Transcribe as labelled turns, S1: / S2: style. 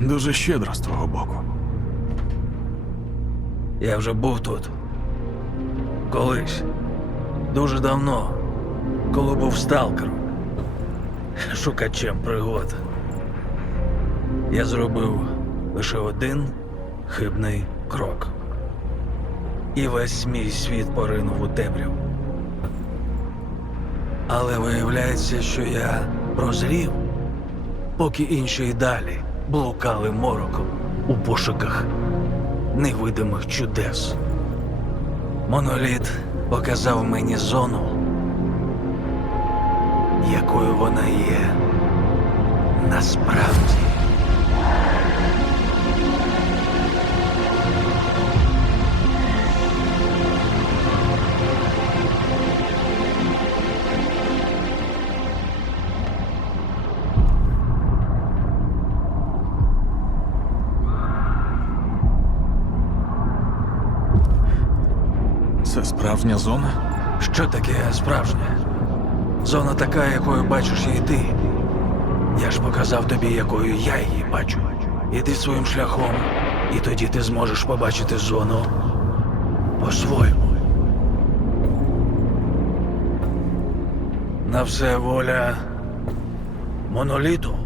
S1: Дуже щедро з твого боку.
S2: Я вже був тут. Колись. Дуже давно. Коли був сталкером. Шукачем пригод. Я зробив лише один хибний крок. І весь мій світ поринув у темряву. Але виявляється, що я прозрів, поки інші й далі блукали мороком у пошуках невидимих чудес. Моноліт показав мені зону, якою вона є насправді.
S1: Це справжня зона?
S2: Що таке справжнє? Зона така, якою бачиш її ти. Я ж показав тобі, якою я її бачу. Іди своїм шляхом, і тоді ти зможеш побачити зону по-своєму. На все воля моноліту.